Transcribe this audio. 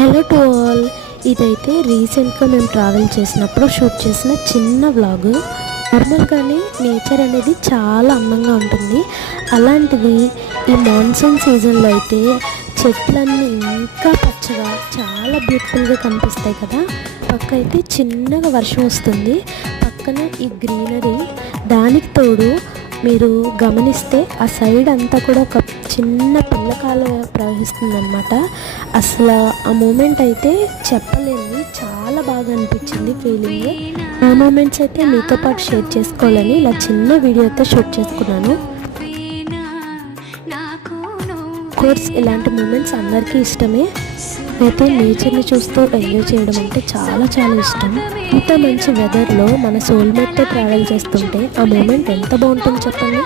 Hello to all, ఇదైతే రీసెంట్గా మేము ట్రావెల్ చేసినప్పుడు షూట్ చేసిన చిన్న వ్లాగ్. నార్మల్గానే నేచర్ అనేది చాలా అందంగా ఉంటుంది. అలాంటిది ఈ మాన్సూన్ సీజన్లో అయితే చెట్లన్నీ ఇంకా పచ్చగా చాలా బ్యూటిఫుల్గా కనిపిస్తాయి కదా. పక్క అయితే చిన్నగా వర్షం వస్తుంది, పక్కన ఈ గ్రీనరీ. దానికి తోడు మీరు గమనిస్తే ఆ సైడ్ అంతా కూడా ఒక చిన్న పిల్లకాలు ప్రవహిస్తుంది అనమాట. అసలు ఆ మూమెంట్ అయితే చెప్పలేని చాలా బాగా అనిపించింది ఫీలింగ్. ఆ మూమెంట్స్ అయితే మీతో పాటు షేర్ చేసుకోవాలని ఇలా చిన్న వీడియో అయితే షూట్ చేసుకున్నాను. కోర్స్ ఇలాంటి మూమెంట్స్ అందరికీ ఇష్టమే. అయితే నేచర్ని చూస్తూ ఎంజాయ్ చేయడం అంటే చాలా చాలా ఇష్టం. ఇంత మంచి వెదర్లో మన సోల్మేట్తో ట్రావెల్ చేస్తుంటే ఆ మూమెంట్ ఎంత బాగుంటుందో చెప్పండి.